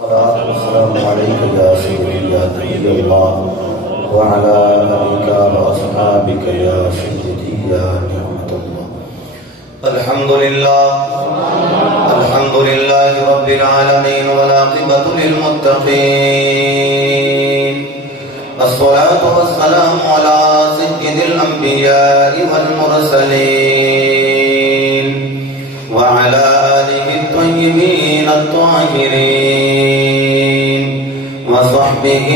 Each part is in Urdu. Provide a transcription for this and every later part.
الصلاة والسلام عليك يا سيدي يا نبي الله وعلى آلك وأصحابك يا سيدي يا نعمة الله. الحمد لله رب العالمين والعاقبة للمتقين. الصلاة والسلام على سيد الأنبياء والمرسلين وعلى آله الطيبين الطاهرين وصحبه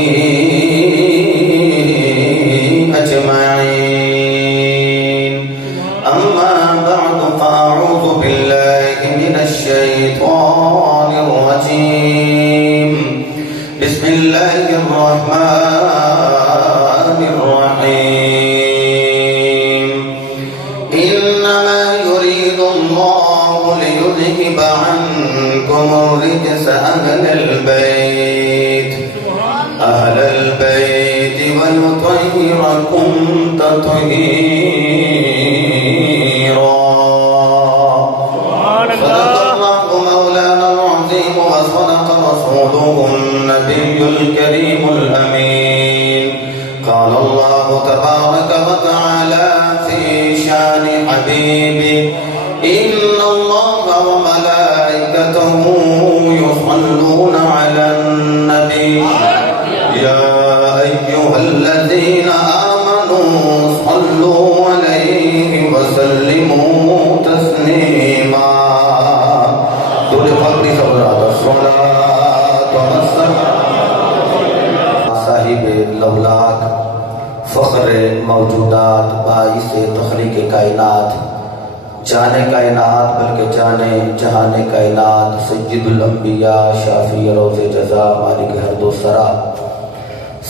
أجمعين. أما بعد فأعوذ بالله من الشيطان الرجيم. بسم الله الرحمن الرحيم. إنما يريد الله ليذهب عنكم الرجس أهل البيت ويطهركم تطهيرا. صدق الله مولانا العظيم وصدق رسوله النبي الكريم الأمين. قال الله تبارك وتعالى في شان حبيبه إن الله وملائكته يصلون على النبي يا أيها الذين آمنوا صلوا عليه وسلموا تسليما. دور فقری خبرات الصلاة والسلام صاحب لولاک فخر موجودات باعث تخلیق کائنات جانے کائنات بلکہ جانے جہانے کائنات سید الانبیاء شافی روز جزا مالک ہر دو سرا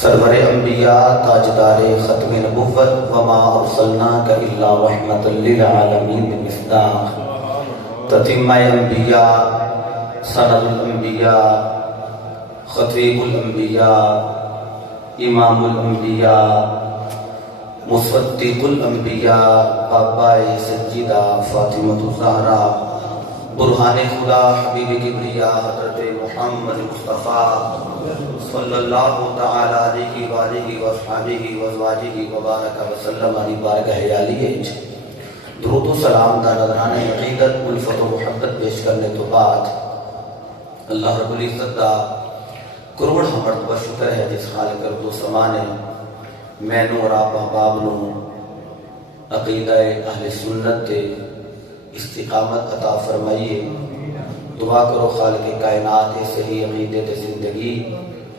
سرور انبیاء تاجدار ختم نبوت وما ارسلناک الا رحمت للعالمین مصداق تتمہ انبیاء سند الانبیاء خطیب الانبیاء امام الانبیاء مصدق الانبیاء بابائے سجدہ فاطمہ الزہرا برہان خدا حبیب کبریا حضرت محمد مصطفیٰ صلی اللہ تعالی علیہ وآلہ وصحبہ وازواجہ وبارک وسلم علی بارگاہ عالیہ درود و سلام دا نذرانہ عقیدت الفت و محبت پیش کرنے تو بعد اللہ رب العزت دا کروڑ مرتبہ شکر ہے جس خالق ارض و سما نے مینوں اور آپ احباب نو عقیدہ اہل سنت تے استقامت عطا فرمائیے. دعا کرو خالق کائنات ایسے ہی عقیدے تے زندگی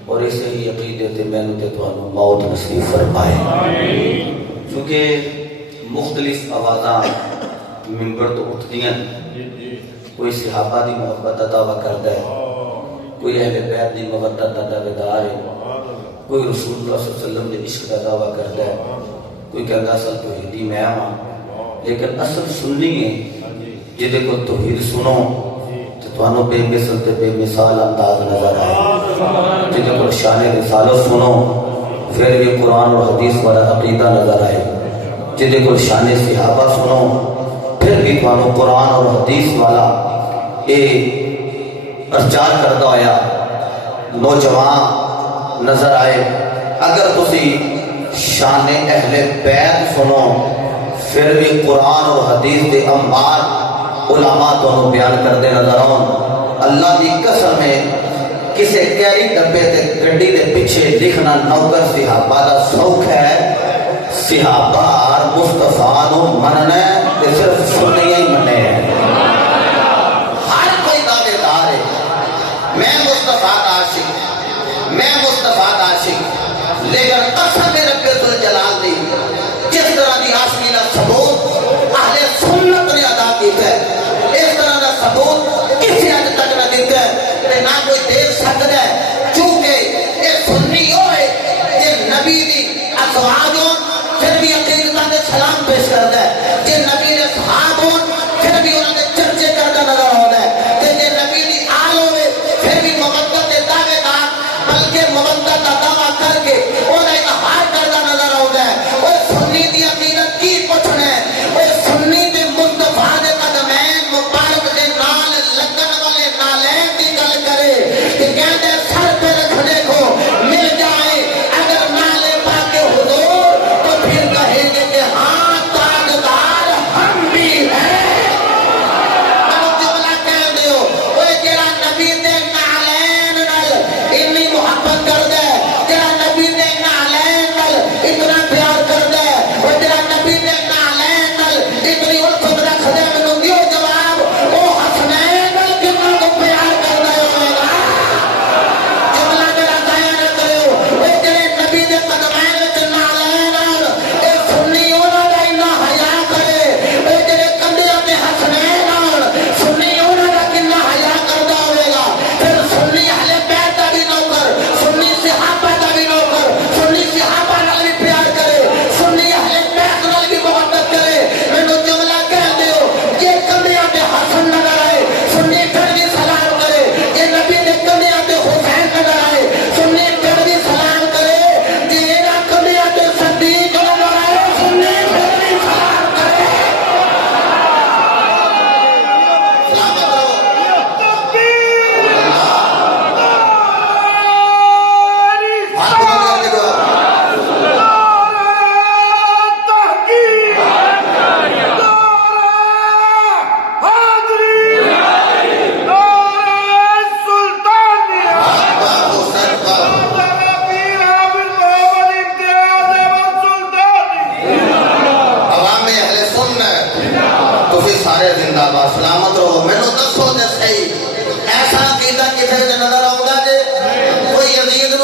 اور ایسے ہی عقیدے تے مینوں تے تانوں موت نصیب فرمائے. کیونکہ مختلف آوازاں منبر تو اٹھدیاں، کوئی صحابہ دی محبت دا دعویٰ کردا ہے، کوئی اہل بیت دی محبت دا دعویدار ہے، کوئی رسول اللہ صلی اللہ علیہ وسلم نے عشق کا دعویٰ کرتا ہے، کوئی کہتا اصل توحیدی میں ہاں، لیکن اصل سننی ہے جدے کو توحید سنو تو تمہوں بے مثل تے بے مثال انداز نظر آئے. جدے کو شان رسالت سنو پھر بھی قرآن اور حدیث والا عقیدہ نظر آئے. جدے کو شان صحابہ سنو پھر بھی تمہوں قرآن اور حدیث والا پرچار کردہ آیا نوجوان نظر آئے. اگر تسی شان اہل بیت سنو پھر بھی قرآن اور حدیث دے انبار علماء تو بیان کردے نظر آؤں. اللہ دی قسم ہے کسے کیری ڈبے تے گڈی دے پیچھے لکھنا نوکر صحابہ دا سوکھ ہے. صحابہ مصطفیٰ نو مننے تے صرف سننے ہی مننے ہیں. ہر کوئی دعوے دار ہے میں مصطفیٰ کا عاشق، میں مصطفیٰ کا عاشق، لیکن قسم رب ذوالجلال دی جس طرح دی عاشقی کا ثبوت اہل سنت نے ادا کیتا ہے اس طرح کا ثبوت کسی حد تک نہ دیتا ہے کہ نہ کوئی دے سکتا ہے. چونکہ یہ سنی ہوئے یہ نبی دی ازواج ہوں پھر بھی عقیدت دے سلام پیش کرتا ہے. یہ نبی دے صحاب ہوں پھر بھی انہوں نے چرچے کرتا نظر ہوتا ہے. کہ یہ نبی دی آل ہوئے پھر بھی محبت دے دعوے دار بلکہ محبت کا دعویٰ کر کے انہیں اظہار کرتا نظر ہوتا ہے. وہ سنی دی عقیدت کی پوچھنا ہے، وہ سنی دے مصطفیٰ دے قدمین مبارک دے نال لگن والے نالین دی گل کرے کہ کہتے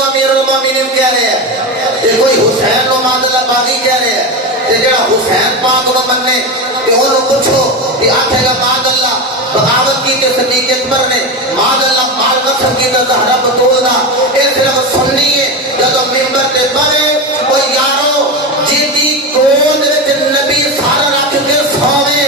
نو امیر المومنین کہہ رہے ہیں تے کوئی حسین نو مادلہ باغی کہہ رہے ہیں تے جڑا حسین پاک نو مننے تے انہوں پوچھو کہ آٹھے گا مادلہ بغاوت کی تے صدیق اکبر نے مادلہ مال قسم کی تے زہرہ بطول دا اے صرف سننی ہے جدو ممبر تے بڑے وہ یارو جیدی گود وچ نبی سارا رکھ کے سوے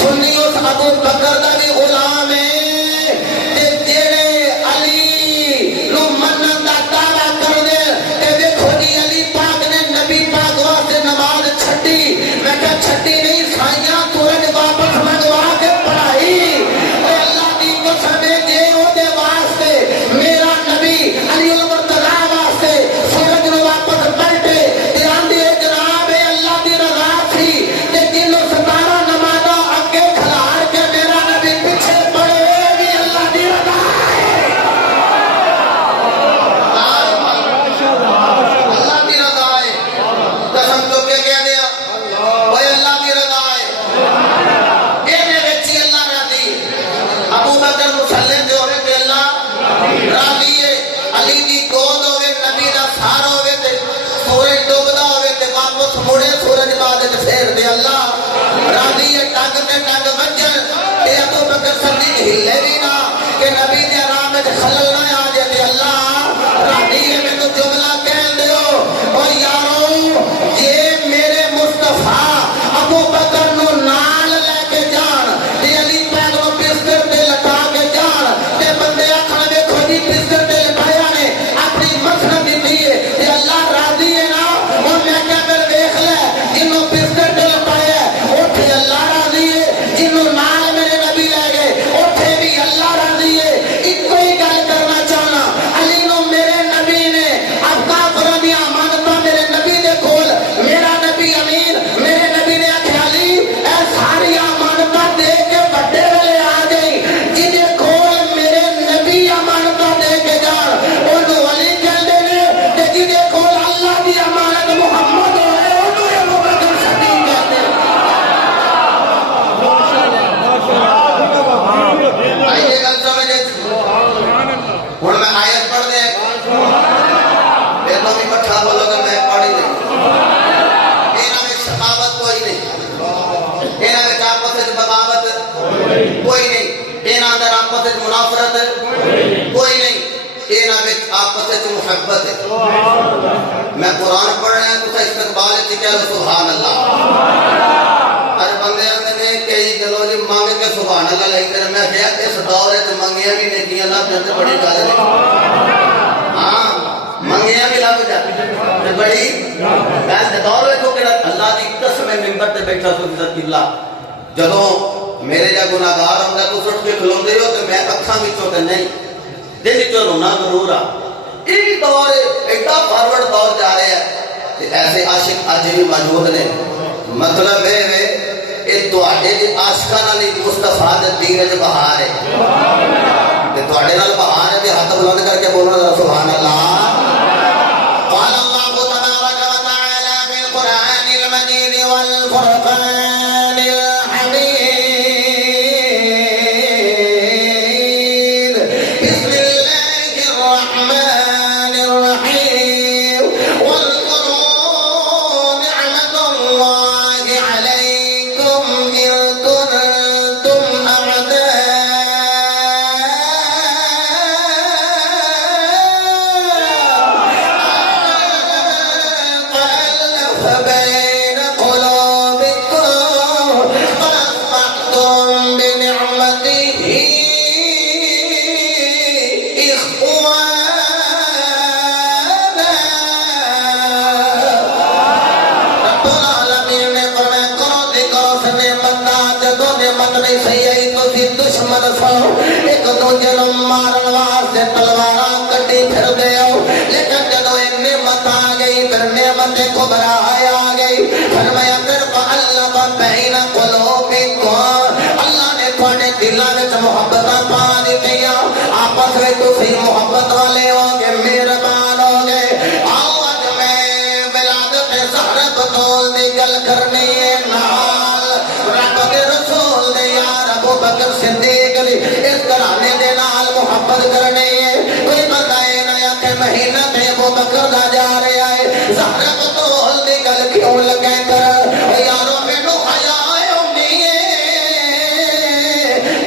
سنی اس ابو بکر دا بھی غلام ہے تے جڑے علی نو منن دا دعویٰ کر دے تے دیکھو جی علی پاک نے نبی پاک واسطے نماز چھٹی میں کہا چھٹی نہیں سائیاں سورج واپس منگوا کے پڑھائی اے اللہ دی قسم جے او دے واسطے میرا نبی علی المرتضی واسطے سورج نو واپس پلٹے تے آندے جناب اللہ دی رضا سی تے جنوں 17 نمازاں اگے کھلار کے میرا نبی پیچھے پڑے بھی اللہ دی رضا ہے اللہ دی رضا ہے قسم تو کے کہہ دیا اوے اللہ دی رضا ہے اینے وچ اللہ راضی ابو بکر مسلم جو ہوے تے اللہ راضی ہے علی دی گود ہوے نبی دا سہارا ہوے تے سورج ڈوبدا ہوے تے واپس مڑے سورج بعد وچ پھیر دے اللہ راضی ہے ٹنگ تے ٹنگ وجن تے ابو بکر صدیق ہلے بھی نہ کہ نبی دے آرام وچ خلل نہ آ جائے تے اللہ راضی ہے مینوں جملہ کہن دیو او یارو یہ میرے مصطفیٰ ابو بکر نو نال لے کے جان تے علی پاک نو بستر تے لٹا کے جان تے بندے آکھن ویکھو جی بستر تے لٹایا نے اپنی مسند دتی ہے تے اللہ راضی ہے نا او میں کہا پھر دیکھ لے جنوں بستر تے لٹایا اوتھے اللہ راضی ہے جنوں نال میرے نبی لے گئے اوتھے بھی اللہ راضی ہے اکو ہی گل کرنا چاہنا علی نو میرے نبی نے اب کافراں دی امانتاں میرے نبی دے کول میرا نبی امین میرے نبی نے آکھیا علی اے ساری امانتاں دے کے بڑے ویلے آ گئی جدے کول میرے نبی امانتاں دے کے جان اونوں علی کہندے نے تے جدے کول اللہ دی امانت محمد ہوئے اونوں ابو بکر صدیق کہندے آئیے گل سمجھے ہن میں آیت پڑھ دے پھر تو بھی پٹھا بولو کہ میں پڑھی نہیں انہاں میں شقاوت کوئی نہیں انہاں میں آپس وچ بغاوت کوئی نہیں انہاں اندر آپس وچ منافرت کوئی نہیں انہاں میں آپس وچ محبت ہے میں قرآن پڑھ رہا ہوں تو استقبال کی کہہ لو سبحان اللہ ہر بندے آندے نے کئی گلوں جی مانگ کے سبحان اللہ لئی کر میں کہیا اس دور وچ منگیاں بھی نیکیاں نہ تے بڑی گل ہے ہاں منگیاں بھی لب جاتی تے بڑی گل دور وچ کہ اللہ دی قسم منبر تے بیٹھا تو عزت قبلہ جدوں میرے جا گناہگار ہوندا تو اٹھ کے کھلوندے ہو تے میں اکھاں وچوں تے نہیں دل وچوں رونا ضرور آ یہ دور ایڈا فارورڈ دور جا رہا ہے تے ایسے عاشق اج بھی موجود نے مطلب ہے یہ تواڈے دے عاشقاں نال مصطفیٰ دے دین وچ بہار ہے تے تواڈے نال بہار ہے تے ہاتھ بلند کر کے بولنا ذرا سبحان اللہ قال اللہ تبارک و تعالی فی القرآن المجید والفرقان الحمید بسم اللہ الرحمن الرحیم واذکروا نعمت اللہ علیکم اذ کنتم اعداء فبين قلوبكم فأصبحتم بنعمته إخوانا رب العالمین نے فرمایا کرو دیکھو اس نعمت دا جدوں نعمت نہیں صحیح آئی تو سی دشمن سو ایک دوجے نوں مارن واسطے تلواراں کڈی پھر دے آؤ لیکن جدوں یہ نعمت آ گئی پھر نعمت کبرا آ گئی فرمایا پھر فألف بین قلوبکم اللہ نے تھوڑے دلاں وچ محبتاں پا دتیاں آپس وچ تسی محبت والے ہو گے مہربان ہو گئے آؤ اج میں ولادت زہرا بطول دی گل کرنی ہے نال رب دے رسول دے یار ابو بکر صدیق دی اس گھرانے دے نال محبت کرنی ہے کوئی بندہ اے نہ آکھے مہینہ تے ابو بکر دا جا رہا ہے زہرا بطول دی گل کیوں لگے کر یارو مینوں حیا آوندی ہے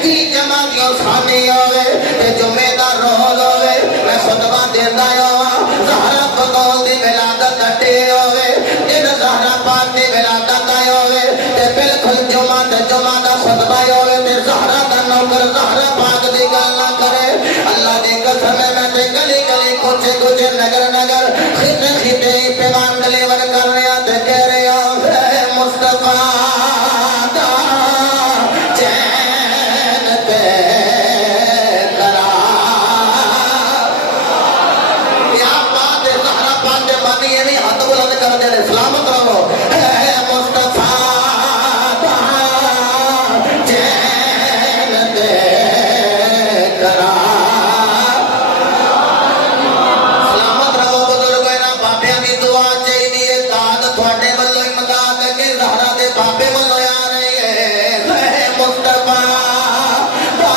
کی جمع کیوں سانی ہوے تے جمعے دا روز ہوے میں خطبہ دیندا ہواں زہرا بطول دی ولادت ڈے ہوے جن زہرا پاک دی ولادت آئی ہوے تے بالکل جمعہ دا خطبہ ہوے تے زہرا دا نوکر زہرا پاک دی گل نہ کرے اللہ دی قسم میں تے گلی گلی کچھ کچھ نگر نگر خطے خطے پیغام ڈلیور کر رہے ہیں تے کہہ رہے ہیں مصطفیٰ دا چین تے کرا یا بات زہرا پاک دے بانی یہ بھی ہاتھ بلند کر دے سلامت رہو مصطفیٰ دا چین تے کرا سلامت رہو بزرگ ہے نا بابیاں دی دعا چاہیے داد تھوڑے والو امداد کے زہرا دے بابے والو آ رہی ہے مصطفیٰ دا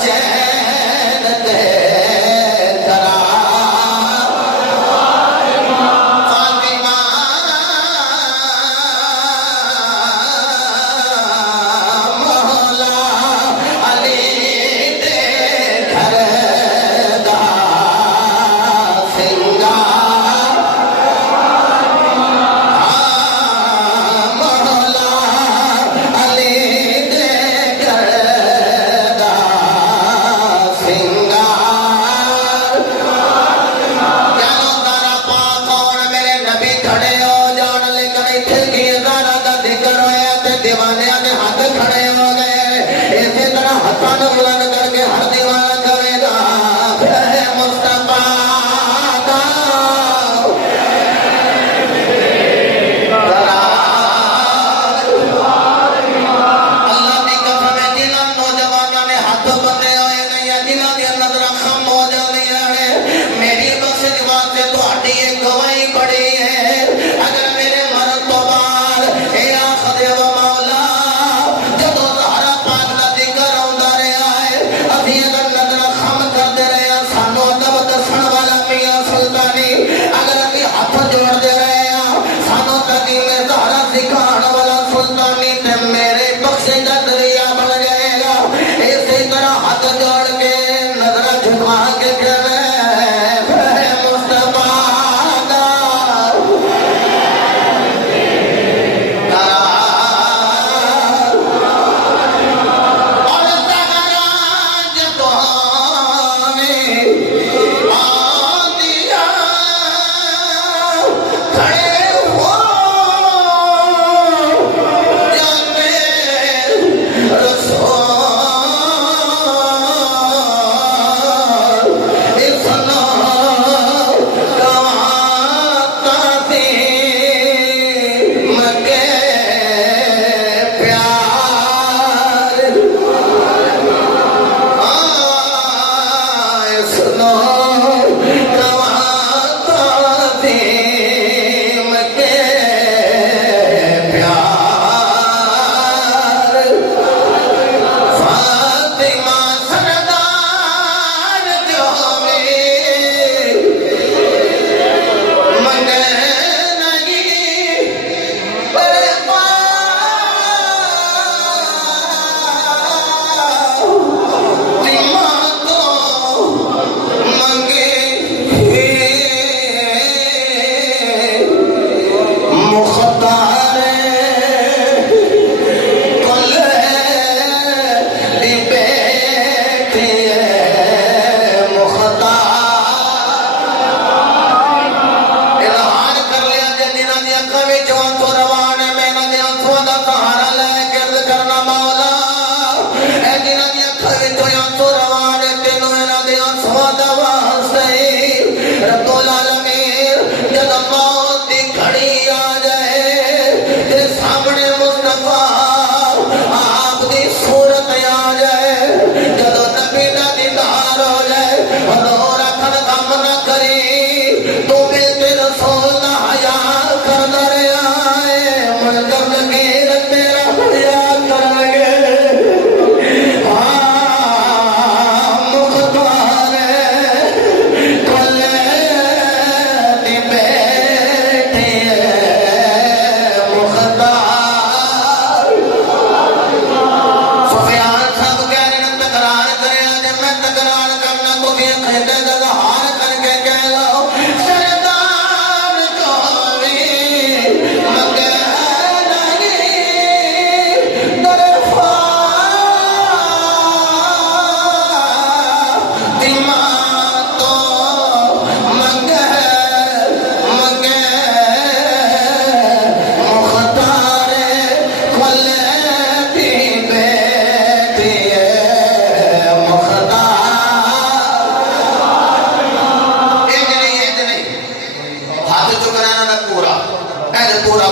چین تے کرا فاطمہ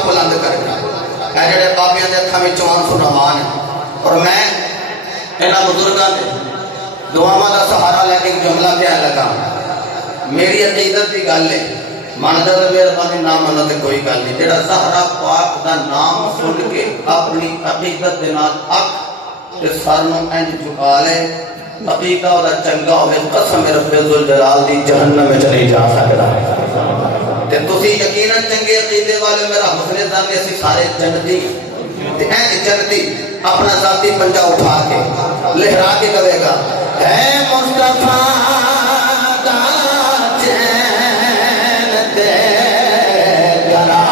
بلند کر کے اے جڑے بابیاں دے اکھاں وچوں آنسو روان ہیں اور میں انہاں بزرگاں دے دعاواں دا سہارا لے کے جملہ کہن لگا میری عقیدت دی گل ہے ماندا تے مہربانی نہ منو تے کوئی گل نہیں جڑا زہرا پاک دا نام سن کے اپنی عقیدت دے نال اکھ تے سر نوں انج جھکا لے عقیدہ اور چنگا ہوئے قسم رب ذوالجلال دی جہنم میں چلی جا سکتا ہے تے تسی یقیناً چنگے عقیدے والے میرا حسن ظن نے اسی سارے جنتی تے این جنتی اپنا ذاتی پنجا اٹھا کے لہرا کے کہے گا اے مصطفیٰ دا چین دے گرا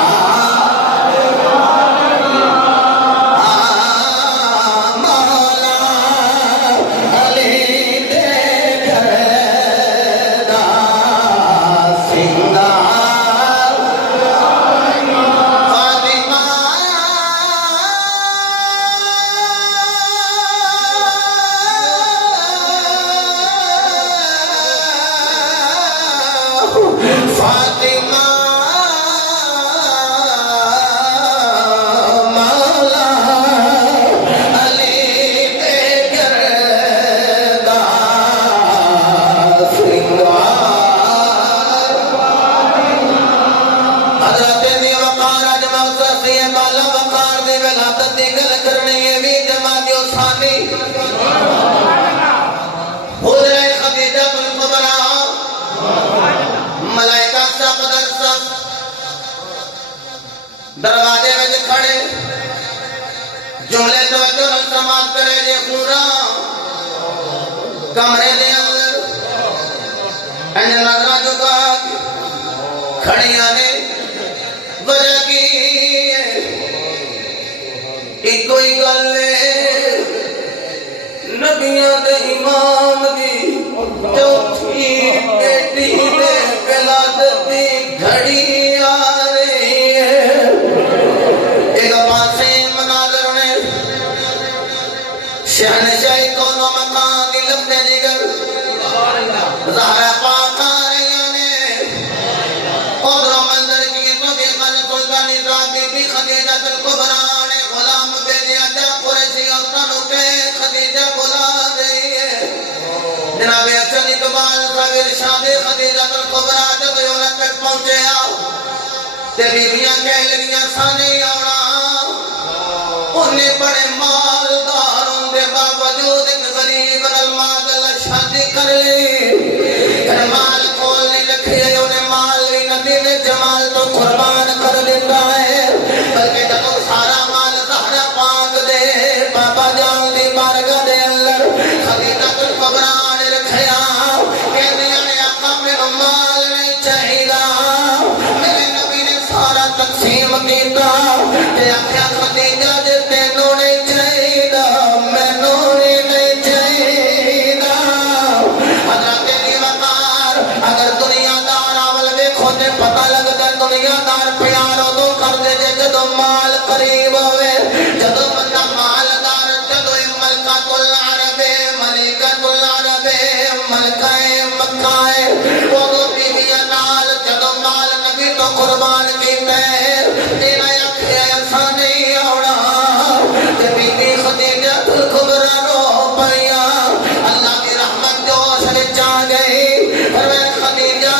دروازے میں کھڑے جملے توجہ نال سماعت کرے جے پورا کمرے دے اندر انج نظراں جھکا کھڑیاں نے وجہ کی ایک کوئی گل نبیاں دے امام دی چوتھی بیٹی دے ولادت دی گھڑی شہنشاہی کونوں مکان کی لفظ جگر زہرا پاک آریاں نے قدر منظر کی صدیقہ سلطانی بی بی خدیجہ الکبریٰ نے غلام بیدیا جا قریشی اور تنکے خدیجہ بلا رہی ہے جناب حسن اقبال صاحب ارشاد خدیجہ الکبریٰ جب یونت تک پہنچے آؤ تے بیویاں کہہ لگیاں سانے آوڑا انہیں بڑے مالدار باوجود ایک غریب الماد اللہ شادی کر لی مال کھول نہیں رکھی ہے انہیں مال بھی نبی نے جمال تو قربان کر دیتا ہے بلکہ جب سارا مال زہرا پاک دے بابا جان دی بارگاہ دے اللہ خدیجہ الکبریٰ نے رکھیا کہنے آنے آقا میں مال نہیں چاہیدا میرے نبی نے سارا تقسیم کیتا تے آخیا خدیجہ دے تینوں نہیں چاہیدا پتہ لگتا دنیا دار پیار ادو کر دے جے جدو مال قریب ہوئے جدو بندہ مالدار جدو ملکۃ العرب ملکۃ العرب ملکہ مکہ ادو بیویاں نال جدو مال نبی تو قربان کیتا ہے تیرا اکھے ایسا نہیں آوڑا تے بی بی خدیجہ الکبریٰ رو پیا اللہ کی رحمت جوش وچ آ گئی پر میں خدیجہ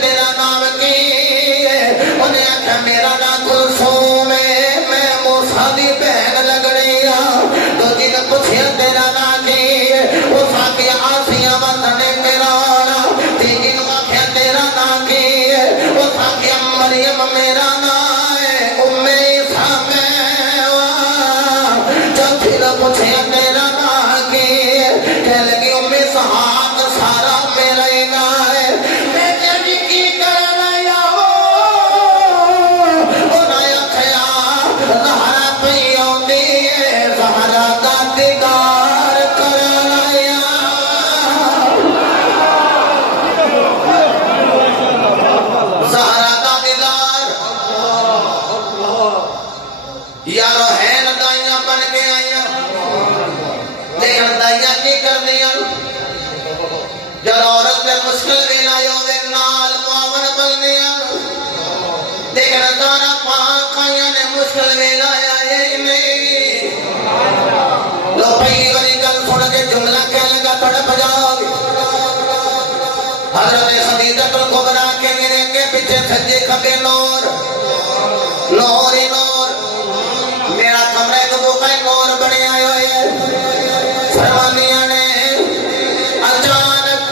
تیرا نام کی انہیں آکھا میرا نام کلثوم ہے میں موسیٰ دی بہن لگ رہی ہوں تو جن پوچھیا تیرا نام کی اس آکھیا آسیہ وطنے میرا آنا تیجن آکھیا تیرا نام کی اس آکھیا مریم میرا نام ہے عیسیٰ میں جب پھر پوچھیا تیرا نام کی کہہ لگی اسحاق سارا مشکل ویلا یوم نال معاون بنیا دیکھنا دارا پاک آیا نے مشکل ویلا آیا یہ نہیں لو پہلی باری گل سن کے جملہ کہہ لگا تڑپ جاؤ حضرت خدیجہ الکبریٰ کے میرے کے پیچھے سجے کھبے نور نور ہی نور میرا کمرے کو بوکے نور بڑے آئے ہوئے فرمانیاں نے اچانک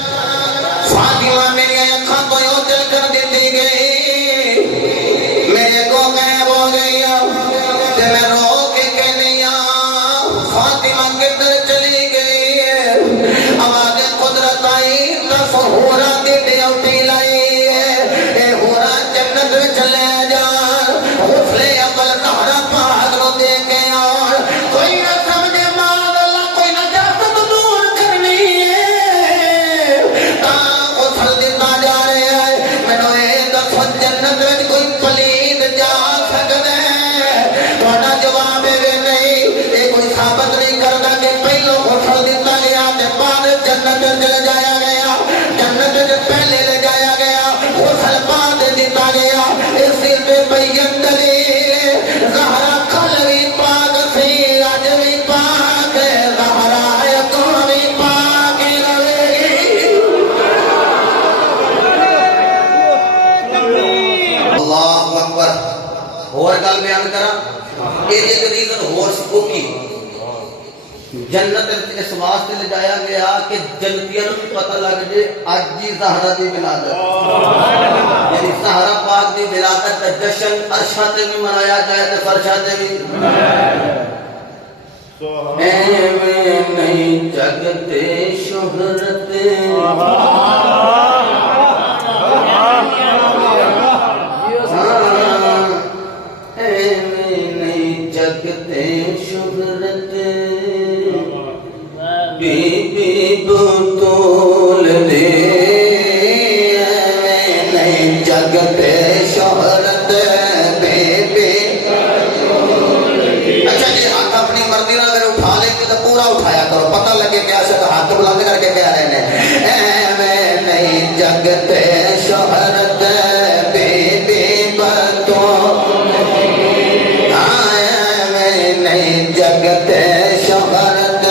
فاطمہ میری اکھاں کو یوں دل کر دیتی گئی میرے کو غائب ہو گئی تے میں رو کے کہنی فاطمہ کدھر چلی گئی آواز قدرت آئی تصورا دی ڈیوٹی لائی اے ہورا جنت میں چلے جان غسلِ اول زہرا پاک نو دے کے آن کوئی نہ سمجھے مال اللہ کوئی نہ جاست دور کرنی ہے غسل دیتا جا رہے ہیں میں نو اے دفع جنت میں کوئی پلید جا سکتے تھوڑا جواب ہے نہیں اے کوئی ثابت نہیں کرتا کہ پہلو غسل دیتا گیا تے بعد جنت چلے جایا گیا جنت سے پہلے لے جایا گیا غسل بعد دیتا گیا اس پہ بین دلیل زہرا کل بھی پاک سی آج بھی پاک ہے زہرا ہے تو بھی پاک ہی رہے گی اللہ اکبر اور گل بیان کرا یہ ریزن اور سکوکی جنت اس واسطے لے جایا گیا کہ جنتیاں نوں پتہ لگ جائے اج ہی زہرا دی ولادت یعنی زہرا پاک دی ولادت کا جشن عرشاں تے بھی منایا جائے تے فرشاں تے بھی ایویں نہیں جگتے شہرت ایویں نہیں جگتے شہرت بی بی بطول دے نہیں جگتے شہرت بی بی اچھا جی ہاتھ اپنی مرضی نہ اگر اٹھا لیں گے تو پورا اٹھایا کرو پتہ لگے کیا شک ہاتھ بلند کر کے کہہ رہے ہیں نہیں جگتے شہرت بی بی بطول نہیں جگتے شہرت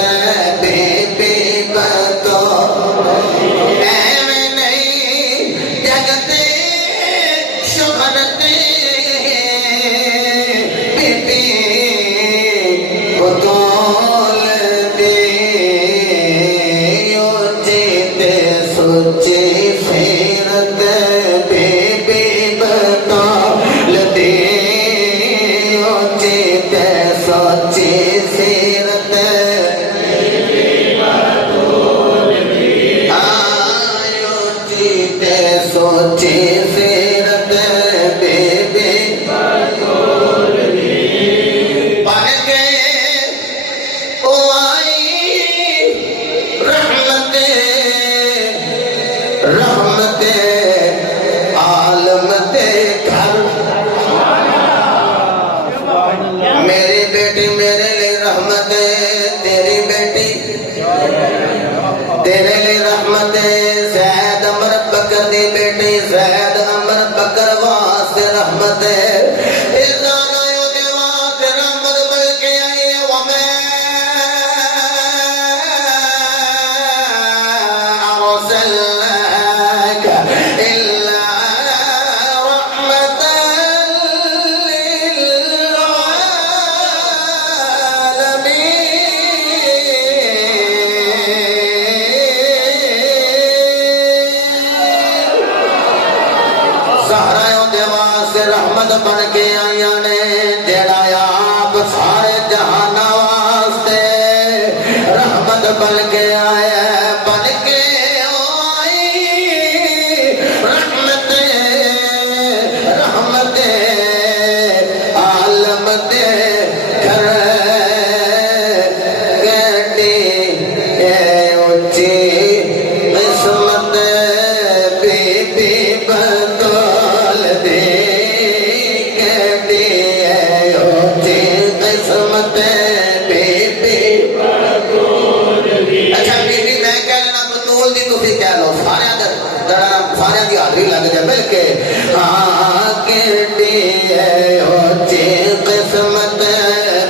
سارے دی حاضری لگ جائے مل کے ہاں کیڑی ہے اوچی قسمت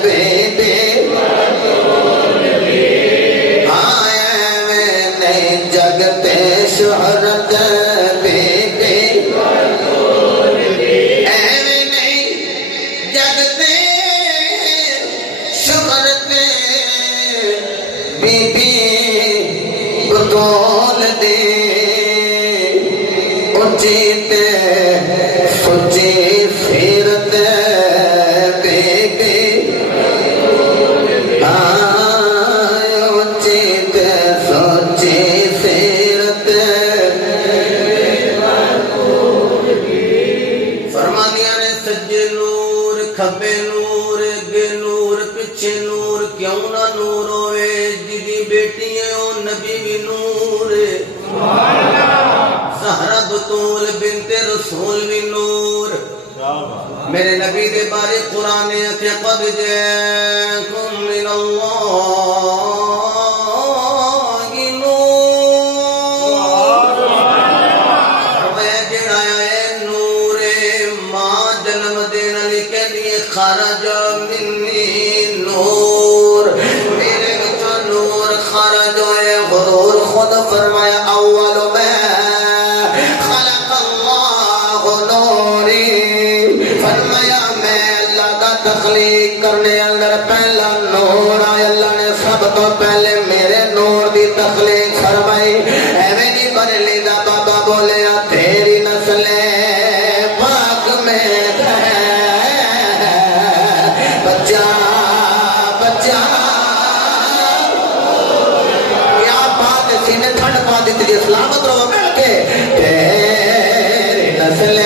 بیٹی جگتے شہرت بیٹے ایویں نہیں جگتے شہرت بی بی بطول دے اچھی تے سچی سیرت بیٹے کھبے نور اگے نور پیچھے نور کیوں نہ نور ہوئے جدی بیٹی ہے او نبی بھی نور زہرا بطول بنت رسول بھی نور میرے نبی دے بارے قرآن کہ قد جاءکم من اللہ نور میں جڑایا ہے نور ماں جنم دینا لکھے خرج منی نور میرے بچہ نور خرج ہوئے غرور خود فرمایا اول میں خلق اللہ نوری فرمایا میں اللہ کا تخلیق کرنے اندر پہلا نور آیا اللہ نے سب کو پہلے میرے نور دی تخلیق فرمائی ایویں جی بریلی دا بابا بولے تیری نسل پاک میں بچہ بچہ کیا بات سینے ٹھنڈ پا دیتی تھی سلامت رہو مل کے تیری نسل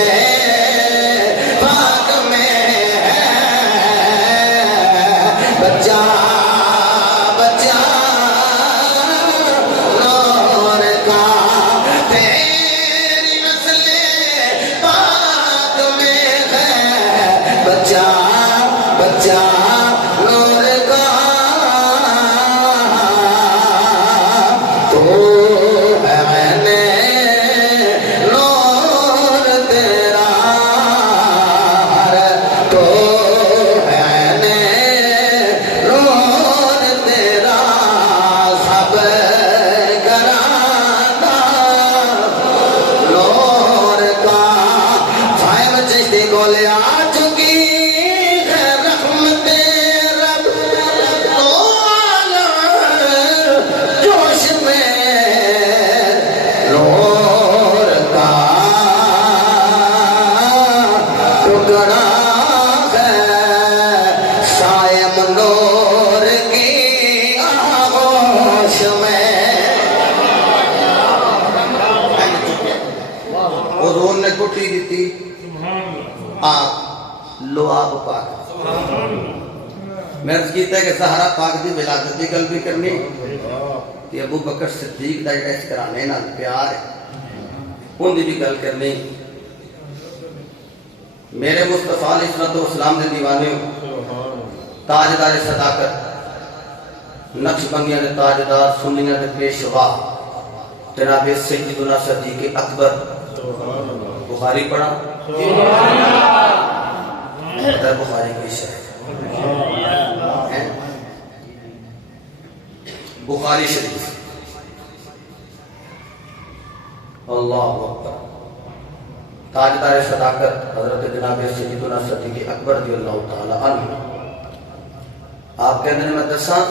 پاک میں بچہ بچہ نور کا تیری نسل پاک میں ہے بچہ بچہ نور کا تو ہے میں نے نور تیرا ہر تو ہے میں نے نور تیرا سب گرانا نور کا صاحب چشتی بولے آ چکی لواب پاک میں عرض کیتا ہے کہ زہرا پاک دی ولادت دی گل بھی کرنی کہ ابو بکر صدیق دا اس کرانے نال پیار ہے ان دی بھی گل کرنی میرے مصطفیٰ علیہ السلام دے دیوانے تاجدار صداقت نقش بندیاں دے تاجدار سنیاں دے پیشوا جناب سیدنا صدیق اکبر بخاری پڑھا در بخاری کی شرح بخاری شریف اللہ اکبر تاجدار صداقت حضرت جناب سیدنا صدیق اکبر رضی اللہ تعالی عنہ آپ کہنے میں دساں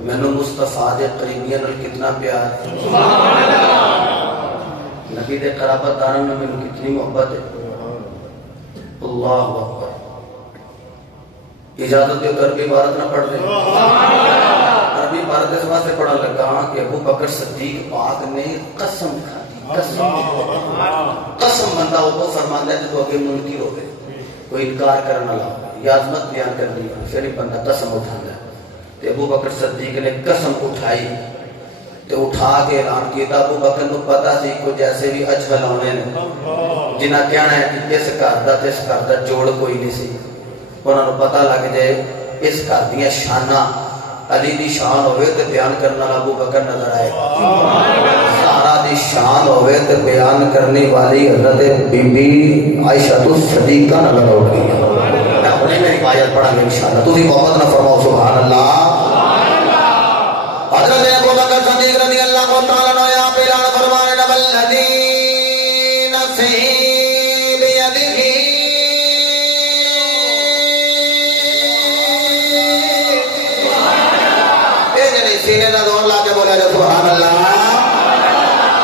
میں نے مصطفیٰ دے قریبیاں نال کتنا پیار نبی دے قرابت داروں نے میں کتنی محبت ہے اللہ اکبر اجازت دے عربی عبارت نہ پڑھ دیں عربی عبارت اس واسطے پڑھا لگا کہ ابو بکر صدیق پاک نے قسم کھائی قسم بندہ وہ فرماتا ہے جو اگے منکر ہو گئے کوئی انکار کرنا لگا یا عظمت بیان کر دی پھر ایک بندہ قسم اٹھانا ہے تو ابو بکر صدیق نے قسم اٹھائی تو اٹھا کے اعلان کیا ابو بکر کو پتا سی کو جیسے بھی اجھل ہونے نے جنہ کہنا ہے کہ اس گھر دا جوڑ کوئی نہیں سی انہوں نے پتا لگ جائے اس گھر دیا شانہ علی دی شان ہوئے تو بیان کرنا ابو بکر نظر آئے زہرا دی شان ہوئے تو بیان کرنے والی حضرت بی بی عائشہ الصدیقہ نظر ہو گئی ہے. میں اپنے میں روایت پڑھا گا انشاءاللہ. تو محبت نہ فرماؤ سبحان اللہ. حضرت ابو بکر صدیق رضی اللہ تعالیٰ عنہ یا اعلان فرمانے والذی نفسی بیدہ سینے کا دور لا کے بولے جو سبحان اللہ.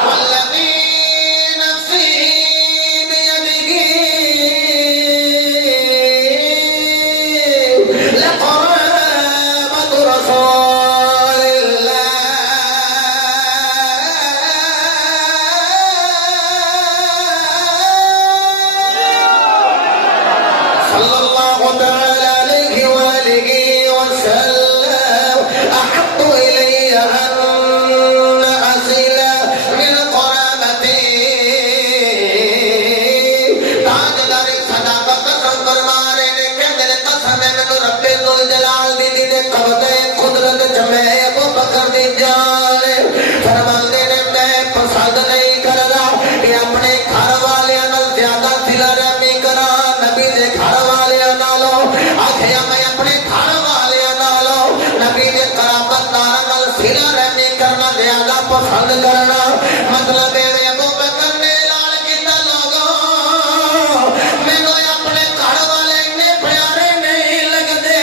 والذی نفسی بیدہ لقرابۃ رسول اللہ صلی اللہ تعالی علیہ وآلہ وسلم احب پسند کرنا. مطلب ابو بکر نے اعلان کیتا لوگوں مینوں اپنے گھر والے اتنے پیارے نہیں لگتے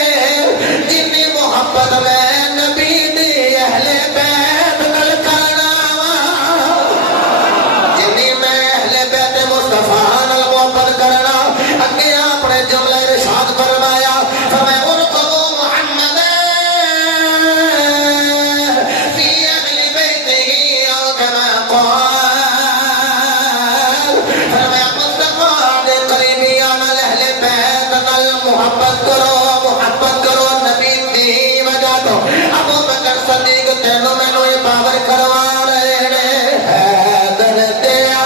جتنی محبت میں نبی دی اہل بیت نال کرنا وا. جتنی میں اہل بیت مصطفیٰ نال محبت کرنا. اگے اپنے جملے ارشاد فرمایا فرمایا محبت کرو نبی دی وجہ تو ابو بکر صدیق تینوں مینوں یہ باور کروا رہے ہیں. حیدر دیا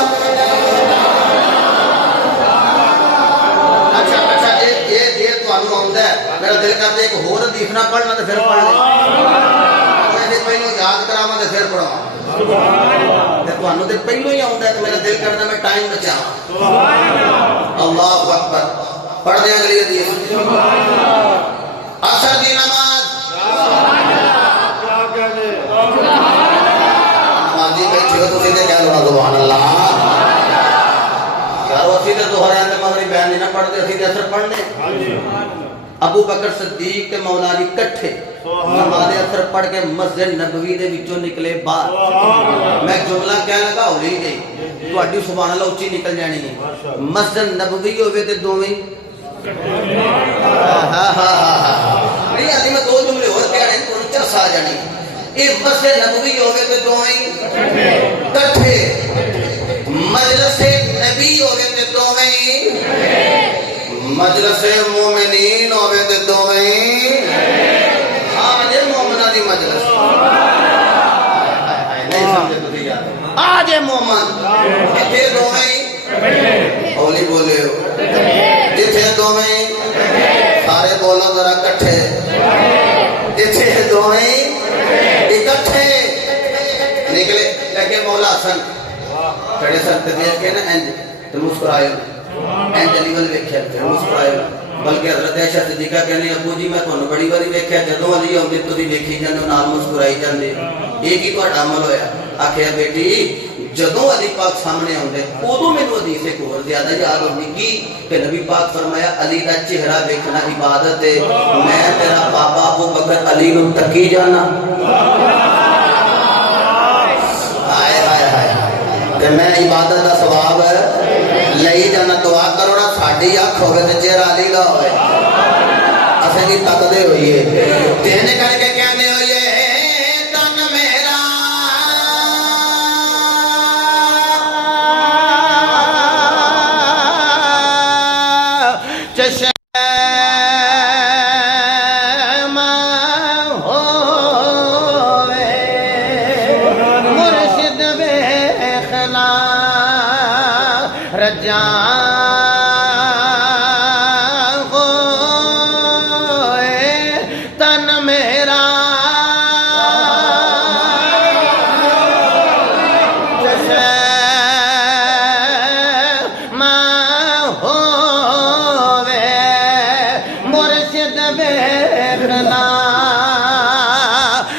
اچھا یہ تمہیں آتا ہے. میرا دل کرتا ہے ایک ہور حدیث نہ پڑھنا تو پھر پڑھ لیں. میں پہلو یاد کراوا تو پھر پڑھاوا. تمہیں تو پہلو ہی آتا ہے تو میرا دل کرتا میں ٹائم بچا. اللہ اکبر. پڑھ دیں اگلی حدیث. عصر کی نماز نمازی بیٹھے ہو تو سیدھے کہہ لو نا سبحان اللہ. یار وہ سیدھے تو ہر آنے مغرب بیان نہیں نہ پڑھتے سیدھے اثر پڑھ لیں. ابو بکر صدیق تے مولا علی کٹھے نماز اثر پڑھ کے مسجد نبوی دے وچوں نکلے باہر. میں جملہ کہہ لگا ہو رہی گئی تہاڈی سبحان اللہ اچھی نکل جانی ہے. مسجد نبوی ہوے تے دوویں نہیں آتی. میں دو جملے اور کہہ رہے ہیں تو چرس آ جانی. یہ مسجد نبوی ہوگے تو دوویں کٹھے. مجلس نبی ہوگے تو دوویں مجلس مومنین ہوگے تو دوویں آج مومنہ دی مجلس. نہیں سمجھے تو دی آج مومن کتھے دوویں اولی بولے ہو جتھے دوویں سارے بولو ذرا کٹھے. جتھے دوویں اکٹھے نکلے. لگے مولا حسن کھڑے سر تے دیکھ کے نا انج تے مسکرائے. انج علی ول ویکھیا تے مسکرائے. بلکہ حضرت عائشہ صدیقہ کہنے ابو جی میں تھانوں بڑی باری ویکھیا جدوں علی آندے تسی ویکھی جاندے نال مسکرائی جاندے. یہ کی تہاڈا عمل ہویا؟ آکھیا بیٹی جدوں علی پاک سامنے آندے ادوں مینوں حدیث ایک اور زیادہ یاد ہوندی کی کہ نبی پاک فرمایا علی دا چہرہ دیکھنا عبادت ہے. میں تیرا بابا ابو بکر علی نوں تکی جانا. ہائے ہائے ہائے تے میں عبادت دا ثواب لئی جانا. دعا کرو نا ساڈی اکھ ہوے تے چہرہ علی دا ہوے. اسیں کی تکدے ہوئیے تینے کر کے کہنے ہوئیے تن میرا چشم مرشد بیخلا رجا تن میرا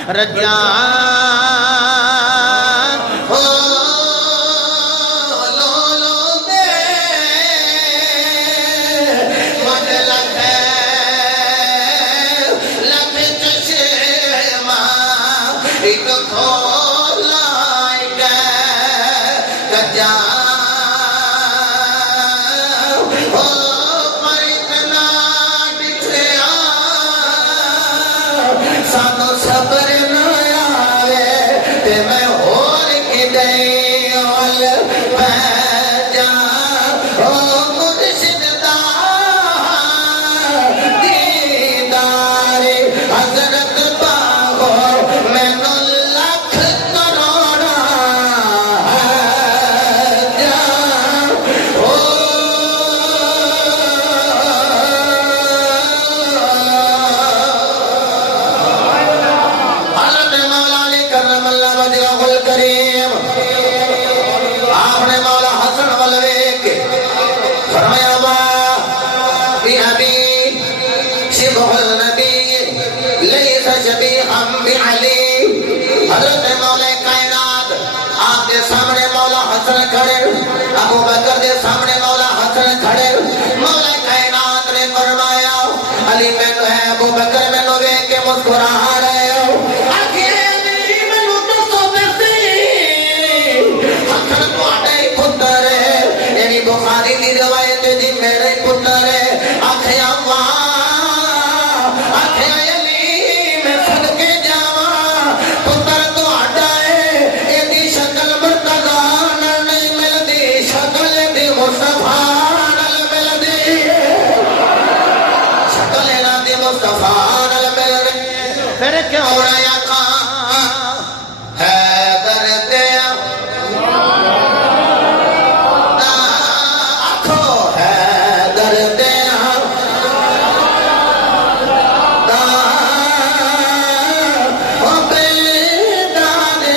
رجا ابو بکر دے سامنے مولا حسن کھڑے مولا کائنات نے فرمایا علی مینو ہے ابو بکر مینو ویکھ کے مسکرا رہے ہو حسن تواڈا ہی پتر ہے یعنی بخاری دی روایت جی میرا ہی پتر ہے آکھیا واہ آکھیا علی میں صدقے جاواں پتر تواڈا ہے ایدی شکل مرتضی پھر کیوں رہا کھاں حیدر دیا آکھو حیدر دیا او بیدانے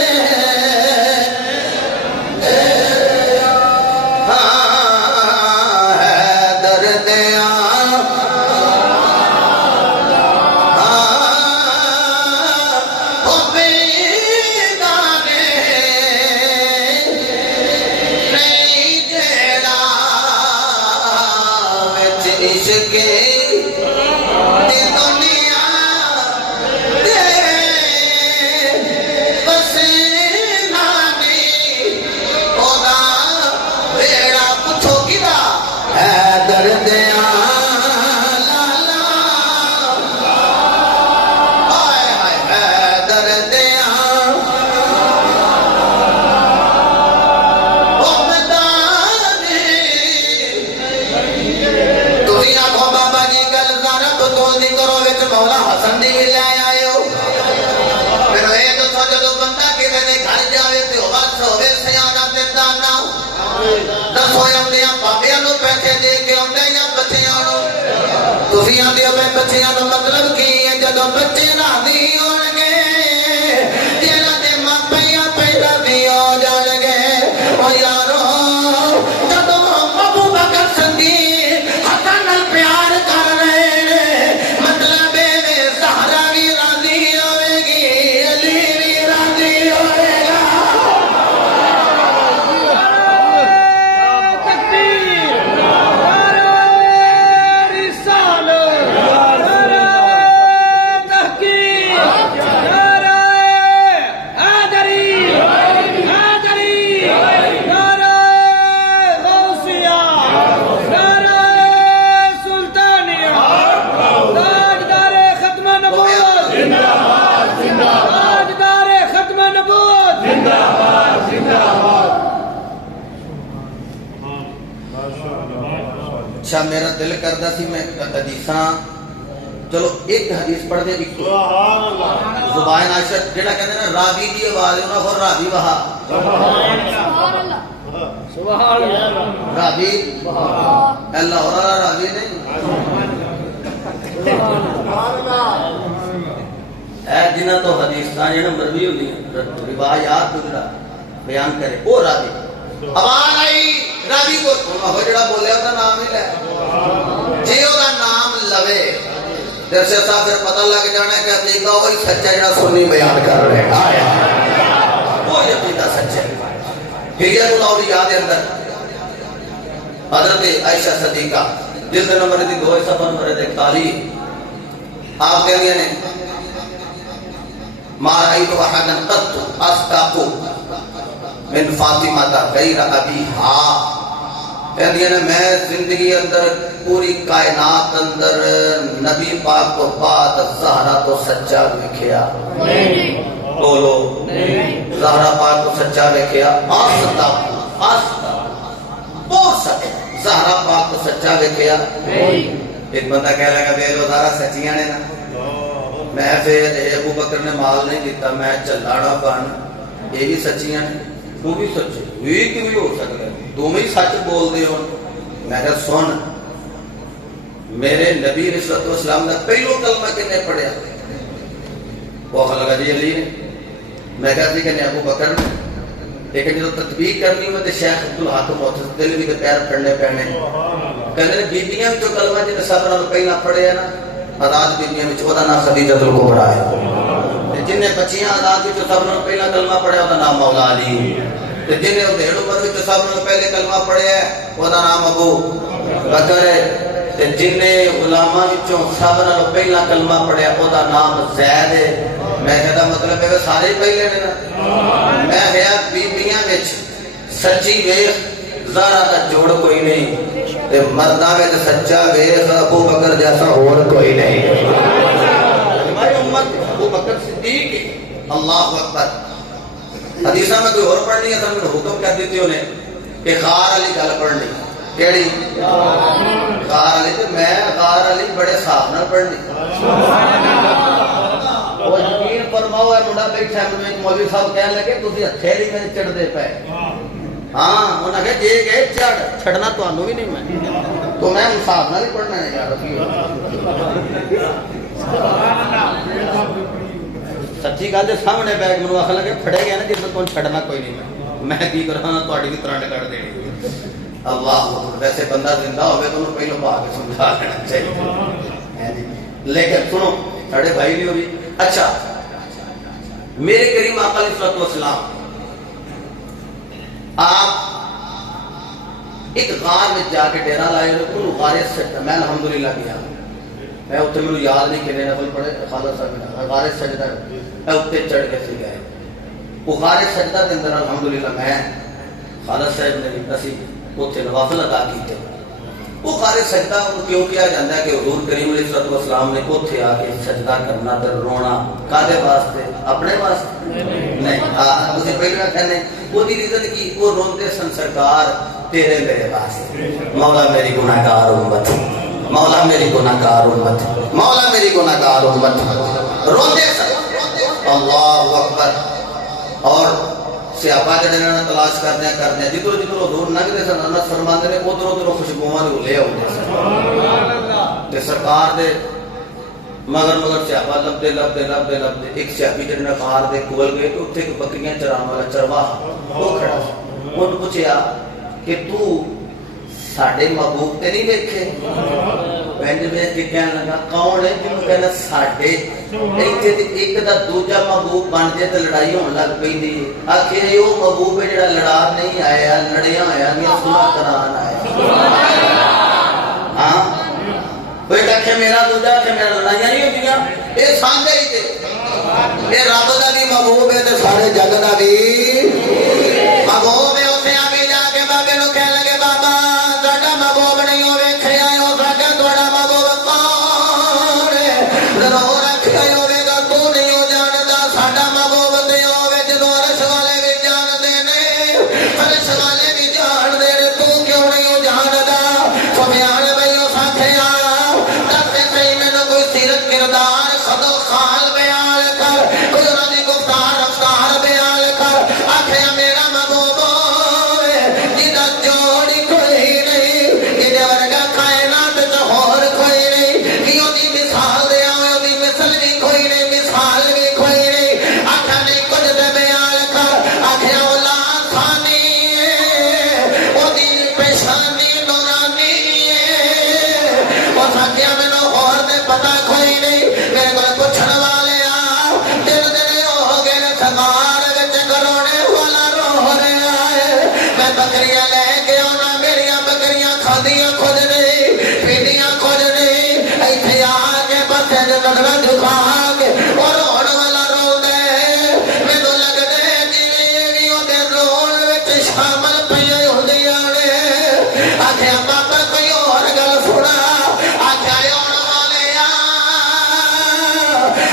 حیدر دیا مطلب کی ہے جدو بچے راضی ہون گے جنہاں دے ماپیاں پہ راضی ہو جان گے او یارو جدو ابو بکر صدیق حسن نال پیار کر رہے ہیں مطلب ہے زہرا بھی راضی ہوے گی علی بھی راضی ہوے گا تکبیر اچھا میرا دل کرتا سی میں حدیثاں چلو ایک حدیث پڑھ دے ایک زبان عاشق جڑا کہتے ہیں نا راوی دی آواز ہے انہاں کو راوی وہا سبحان اللہ راوی اللہ اور راوی نہیں سبحان اللہ اے جنہاں تو حدیثاں جڑا مروی ہوندی ہیں روایات گزرا بیان کرے وہ راوی آواز آئی راوی کو جڑا بولے ہوتا نام ہی لے جی وہ نام لوے جیسے صاحب پھر پتہ لگ جانا ہے کہ عقیدہ وہی سچا جڑا سنی بیان کر رہے ہیں، وہی عقیدہ سچا ہے۔ ہجرت الاولیاء دے اندر حضرت عائشہ صدیقہ جلد نمبر 2 صفحہ نمبر 41 آپ کہہ رہے ہیں ما رأيت أحدا قط أصدق من فاطمہ غیر ابیہا، کہتے ہیں میں زندگی اندر پوری کائنات اندر نبی پاک کو بعد زہرا تو سچا ویکھیا، بولو زہرا پاک کو سچا ویکھیا، بہت سچ زہرا پاک کو سچا ویکھیا۔ ایک بندہ کہہ لگا بے لو زہرا سچیاں نے نا، میں پھر ابو بکر نے مال نہیں دیتا، میں چلاڑا بن، یہ بھی سچیاں نے، تو بھی سچے یہ کیوں ہو سکتا ہے، تم ہی سچ بول دے ہو۔ میں کہا سن، میرے نبی علیہ الصلوۃ والسلام نے پہلو کلمہ کنے پڑھیا؟ وہ لگا جی علی نے، میں کہا جی کہ ابو بکر نے، لیکن جو تطبیق کرنی ہوئے تو شیخ عبدالحق معتزلی بھی پیر پڑھنے پینے، کہنے بیبیاں جو کلمہ جنہیں سب نال پہلا پڑھیا نا آزاد بیبیاں میں چودہ نام خدیجہ الکبریٰ ہے، جن نے بچیاں آزاد بھی سب نے پہلا کلمہ پڑھیا وہ نام مولا علی، جن نے دھیڑ اوپر بھی سب نے پہلے کلمہ پڑھیا ہے وہ نام ابو بکر ہے، جن نے غلاماں وچوں سب نے پہلا کلمہ پڑھیا وہ نام زید ہے۔ میں کہتا مطلب ہے سارے پہلے نے نا، میں کہا بیبیاں وچ سچی ویکھ زہرا دا جوڑ کوئی نہیں، مردہ میں سچا ویخ ابو بکر جیسا اور کوئی نہیں۔ ہماری امت ابو بکر صدیق ہے، اللہ اکبر۔ حدیثہ میں کوئی اور پڑھنی ہے تو میں حکم کر دیتی انہیں کہ غار علی گل پڑھنی، کیڑی غار علی، تو میں غار علی بڑے صاحب نہ پڑھنی۔ وہ یقین فرماؤ ہے منڈا بیٹھا ہے، مولوی صاحب کہنے لگے تسی ہتھیلی میں چڑھ دے پے، ہاں انہوں نے کہا جے گئے چھڑنا تو آنو بھی نہیں میں، تو میں انصاف نہ بھی پڑھنا ہے یار، سچی گل دے سامنے بیگ منو آخر لگے پھڑے گیا نا جس میں چھڑنا کوئی نہیں میں کی کرا نا تہاڈی بھی ترنڈ کر دینی۔ اللہ ویسے بندہ زندہ ہوئے تو انہوں پہلو پا کے سمجھا لینا چاہیے، لیکن سنو ساڑھے بھائی نہیں ہوئی۔ اچھا میرے کریم آقا علیہ الصلوۃ والسلام آپ ایک غار میں جا کے ڈیرا لائے، انہوں غار سجدہ، میں الحمدللہ گیا، میں اتنے میں یاد نہیں کہ نفل پڑھے خالد صاحب غار سجدہ میں اتنے چڑھ کے سی گئے، وہ غار سجدہ کے اندر الحمدللہ میں خالد صاحب نے اسی اتنے نوافل ادا کیتے۔ وہ غار سجدہ کیوں کیا جاتا ہے کہ حضور کریم علیہ الصلوۃ والسلام نے اتنے آ کے سجدہ کرنا تے رونا کادے واسطے؟ اپنے واسطے نہیں، تسی پہلے کہنے وہ دی ریزن کی وہ روندے سن سرکار تیرے میرے واسطے، مولا میری گناہگار امت، مولا میری گناہگار امت، مولا میری گناہگار امت، روندے سن، اللہ اکبر۔ اور صحابہ جڑے نے تلاش کرنے جدھر جدھر حضور لنگدے سن انس فرماندے نے ادھر ادھر خوشبوواں دے لے آؤندے سن تے سرکار دے مگر صحابہ لبدے ایک صحابی جڑے نے غار دے کول گئے تو اتنے بکریاں چران والا چرواہ وہ کھڑا سی، انہوں پوچھیا کہ تو ساڈے محبوب تے نہیں ویکھے؟ پنج ویکھ کے کہنے لگا کون ہے جنوں کہنا ساڈے ایتھے تے ایک دا دوجا محبوب بن جائے تے لڑائی ہون لگ پیندی ہے، آخر وہ محبوب ہے جڑا لڑا نہیں آیا، لڑیا ہویا نہیں صلح کران آیا۔ ہاں کوئی کہے میرا دوجا کہ میرا لڑائیاں نہیں ہوندیاں، اے سانجے ہی تے اے رب دا بھی محبوب ہے تے سارے جگ دا بھی محبوب ہے۔ اوتھے آویں جا کے بابے نوں کہن لگے بابا ساڈا محبوب نہیں ہو ویکھیا ہو ساڈا تہاڈا محبوب کون ہے؟ ضرور رکھیا ہوے گا تو نہیں ہو جاندا، ساڈا محبوب تے ہوے جدوں عرش والے بھی جاندے نے، عرش والے بھی جاندے نے، تو کیوں نہیں ہو جاندا؟ سفیان بھائی اس آکھیا دس صحیح مینوں کوئی سیرت کردار خدو خال بیان کر، کوئی انہاں دی گفتار رفتار بیان کر۔ آکھیا بکریاں لے کے آنا میری بکریاں کھادیاں خود نہیں پیندیاں خود نہیں ایتھے آ کے بسے نظر جھکا کے اور روڑ والا رو دے مینوں لگدے جویں وی اودے رون وچ شامل پئی ہوندیاں نے آکھیا بابا کوئی اور گل سنا آکھیا آن والے آ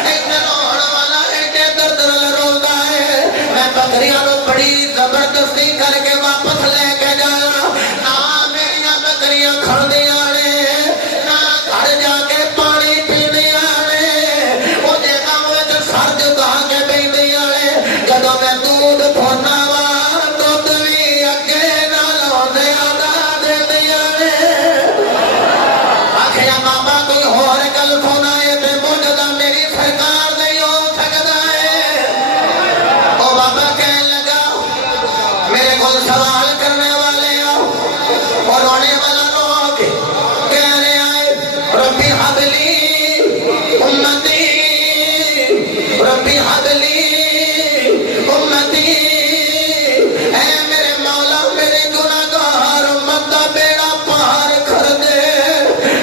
ایتھے روڑ والا ایڈے درد نال روندا ہے میں بکریاں نوں بڑی زبردستی کر کے واپس لے کے جایا نہ میری بکریاں کھڑدیاں نے نہ گھر جا کے پانی پیندیاں نے وہ جگہ وچ سر جھکا کے بیندیاں نے جدوں میں دودھ پھونا وا دودھ بھی اگے نال ہوندیاں دا دیندیاں نے آکھیا بابا کوئی ہور گل سنا ہے تے موجودہ میری سرکار نہیں ہو سکدا ہے او بابا کہنے لگا میرے کو سوال کرنے والے آؤ اور رونے والا رو کے کہنے آئے ربی حبلی امتی ربی حبلی امتی اے میرے مولا میرے گناہگار امت دا بیڑا پار کر دے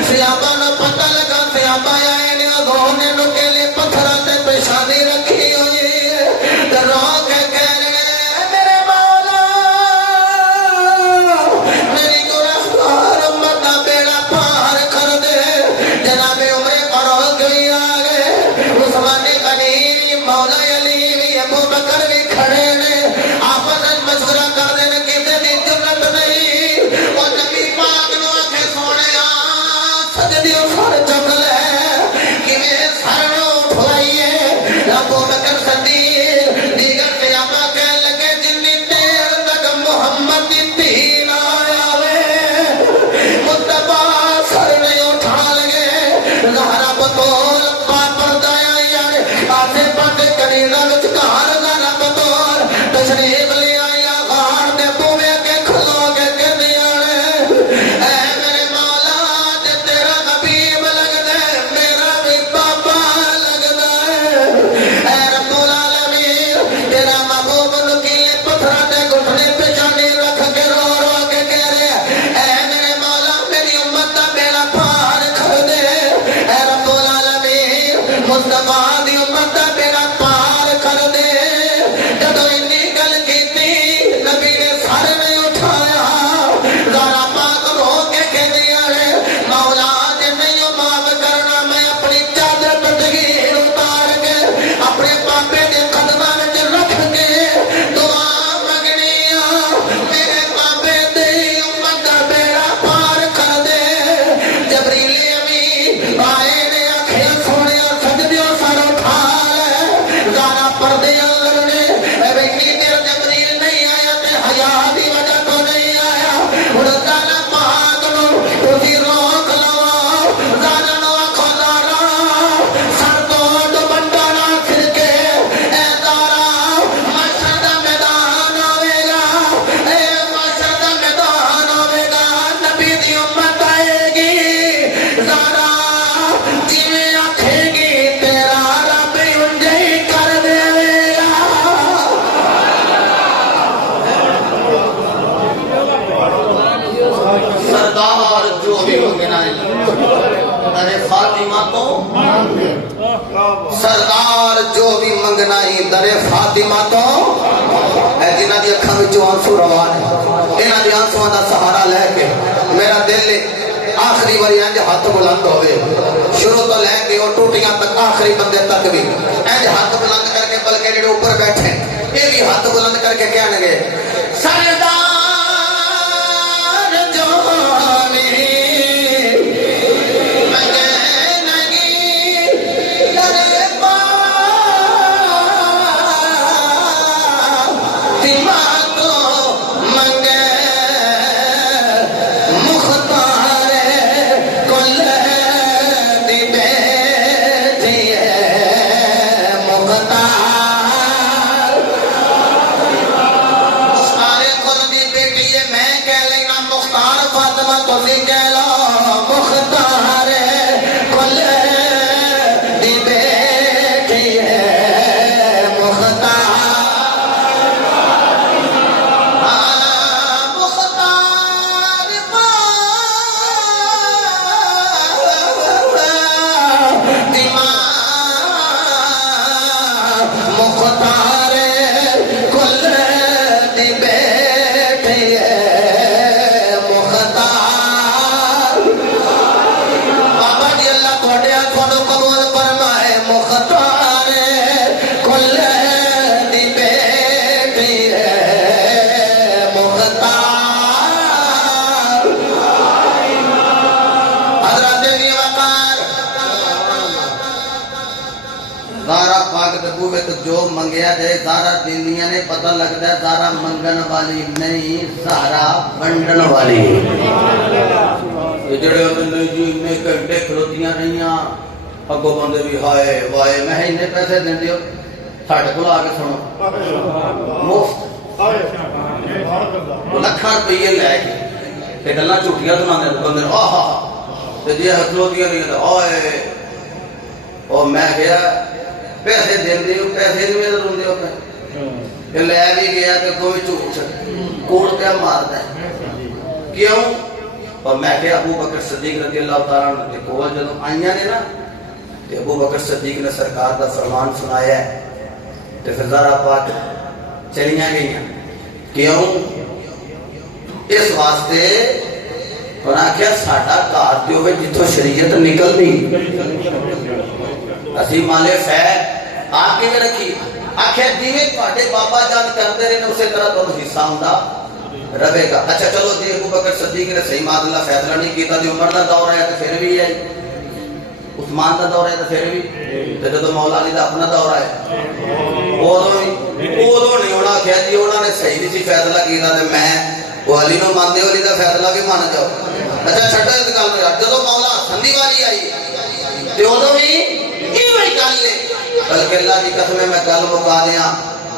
صحابہ نو پتہ لگا صحابہ آئے نے اگونے نو کے لئے پتھرہ تے پیشانی رکھی ہوئی ہے تے رو کے کہنے لگے میرے مولا میری گناہگار امت دا بیڑا پار کر دے جناب عمر فاروق بھی آ گئے عثمان غنی مولا علی بھی ابو بکر بھی کھڑے نے آپس میں مشورہ کر دے کسی دی جرت نہیں وہ نبی پاک نو آکھے سونیا سجدیوں سر چک لے کیویں سر نو اٹھوائیے ابو بکر صدیق دیگر صحابہ کہنے لگے جنی دیر تک محمد دی دین آیا وے مصطفیٰ سر نہیں اٹھا لگے زہرا بطول پاپر دایا یار آسے پاتے کنیزہ وچکار زہرا بطول تشریف لے آیا غار دے بوے کے کھلو کے کہدیاں نے اے میرے مولا تے تیرا حبیب لگ دے میرا بھی بابا لگ دے اے رب العالمین تیرا محبوب نکیلے پتھرہ تے گھٹنے پیشانی رکھ کے رو رو کے کہہ رہے اے میرے مولا میری امت دا بیڑا پار کر دے اے رب العالمین مصطفیٰ دی امت دا بیڑا پار کر دے جدوں انی گل کیتی نبی نے سر نہیں اٹھایا زہرا پاک رو کے کہدیاں نے مولا جے نہیں معاف کرنا میں اپنی چادر پتگیر اتار کے اپنے پاپے دے قدماں وچ رکھ کے دعا منگنی میرے پاپے دی امت دا بیڑا پار کر دے جبریل امین آئے نے آکھیا سونیا سجدیوں سر اٹھا لے زہرا پردے اندر نے اتنی دیر جبریل نہیں آیا تے حیا دی وجہ تو نہیں آیا ہن زہرا پاک نو تسی روک لو زہرا نو آکھو زہرا سر تو دوپٹا نہ پھر کے اے زہرا محشر دا میدان آوے گا اے محشر دا میدان آوے گا نبی دی امت آئے گی زہرا جویں آکھے گی تیرا رب انجے ہی کر دے گا سردار جو بھی منگنا ہے در فاطمہ تو سردار جو بھی منگنا ہے در فاطمہ تو اے جنہ دی اکھاں وچوں آنسو روا نے انہاں دی آنسواں دا سہارا لے کے میرا دل آخری باری انج ہاتھ بلند ہوئے شروع تو لے کے اور ٹوٹیاں تک آخری بندے تک بھی انج ہاتھ بلند کر کے بلکہ جڑے اوپر بیٹھے یہ بھی ہاتھ بلند کر کے کہنے گے سردار جو مختار کل دی بیٹھے مختار بابا جی اللہ تھوڑے آنکھوں قبول فرمائے مختار کل دی بیٹھے مختار حضرت بھی وقار زارا پاک دبو میں تو جو منگیا جائے زارا دینیاں نے پتہ لگتا ہے زارا منگن والی نہیں زارا بنڈن والی جڑے ہوتے نہیں جی انہیں گھنٹے کھلوتیاں رہیاں اگو بندے بھی ہائے وائے میں انہیں پیسے دیں دیو ساڑھے کو آگے سنو مفت لکھاں روپیے لے کے ایک اللہ چھوٹیاں سنانے بندے آہا جی کھلوتیاں رہیاں آئے اور میں گیا پیسے دیں دیو پیسے نہیں میں رون دیو پہ لے بھی گیا تو کوئی جھوٹ کوڑ کیا مارتا ہے کیوں اور میں کہ ابو بکر صدیق رضی اللہ تعالیٰ عنہ کے کول جدوں آئیاں نے نا تو ابو بکر صدیق نے سرکار کا فرمان سنایا ہے تو پھر ذرا پاک چلیاں گئیاں کیوں اس واسطے انہاں کیا ساڈا کار تے ہوے جتھوں شریعت نکلدی اسی مالے فیض آپ کے رکھی آخر جیویں تواڈے بابا جان کرتے رہے اسے طرح تمہیں حصہ ہوندا رہے گا اچھا چلو جی ابو بکر صدیق نے صحیح معذ اللہ فیصلہ نہیں کیتا جو عمر دا دور ہے تو پھر بھی ہے عثمان دا دور ہے تو پھر بھی تو جدو مولا علی دا اپنا دور ہے اودوں نہیں ہونا کیا جی انہوں نے صحیح نہیں سی فیصلہ کیتا تے میں وہ علی نو مانتے علی دا فیصلہ بھی مان جاؤ اچھا چھڈو اس گل نو یار جدو مولا حسن دی واری آئی تے اودوں بھی ایویں گل ہے بلکہ اللہ کی قسم میں گل مکا دیاں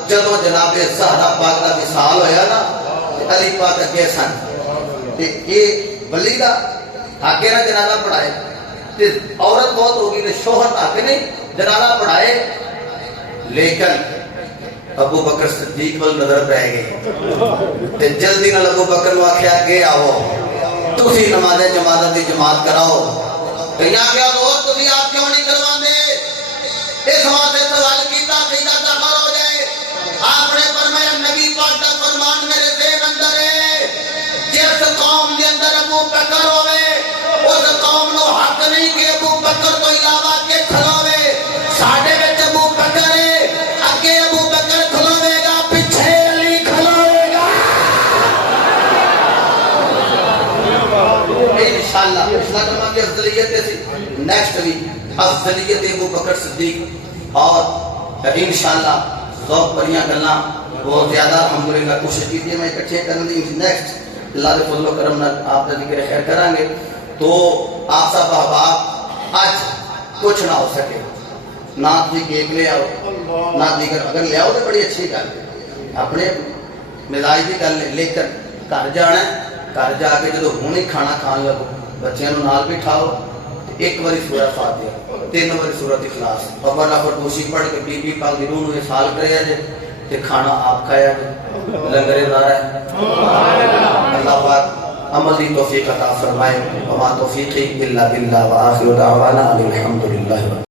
جدو جناب زہرا پاک دا وصال ہویا نا علی پاک اگے سن تے یہ ولی دا آگے نہ جنازہ پڑھائے تے عورت بہت ہوگی تے شوہر آگے نہیں جنازہ پڑھائے لیکن ابو بکر صدیق وال نظر پہ گئی تے جلدی نال ابو بکر نو آکھیا اگے آؤ تسی نماز جماعت دی جماعت کراؤ کہیں آگیا دوست تسی آپ کیوں نہیں کرواندے اس واسطے سوال کیتا سیدھا داخل ہو جائے آپ نے فرمایا نبی پاک کا فرمان میرے ذہن اندر ہے جس قوم کے اندر ابو بکر ہوئے اس قوم نو حق نہیں کہ ابو بکر تو علاوہ کے کھلوے ساڈے وچ ابو بکر ہے اگے ابو بکر کھلوے گا پیچھے علی کھلوے گا انشاءاللہ پچھلا کلمہ کی افضلیت ہے نیکسٹ ویک افضلیت ابو بکر صدیق اور انشاءاللہ ذوق پریاں گلاں بہت زیادہ الحمدللہ کوشش کی تھی میں اکٹھے کرنے دی نیکسٹ اللہ دے فضل و کرم نال آپ دا ذکر خیر کریں گے تو آپ سب احباب آج کچھ نہ ہو سکے نہ تھی کیک لے آؤ نہ دیگر اگر لے آؤ تو بڑی اچھی گل ہے اپنے مزاج کی گل ہے لیکن گھر جانا ہے گھر جا کے جدو ہوں ہی کھانا کھان لگو بچیاں نو نال بٹھاؤ ایک باری سورہ فاتحہ 3 باری سورۃ اخلاص اور بڑا فردوسی پڑھ کے بی بی پاک دی روح نو اسال کریا جے تے کھانا آپ کھایا جے لنگر دار ہے اللہ پاک عمل دی توفیق عطا فرمائے وما توفیقی الا باللہ وآخر دعوانا الحمدللہ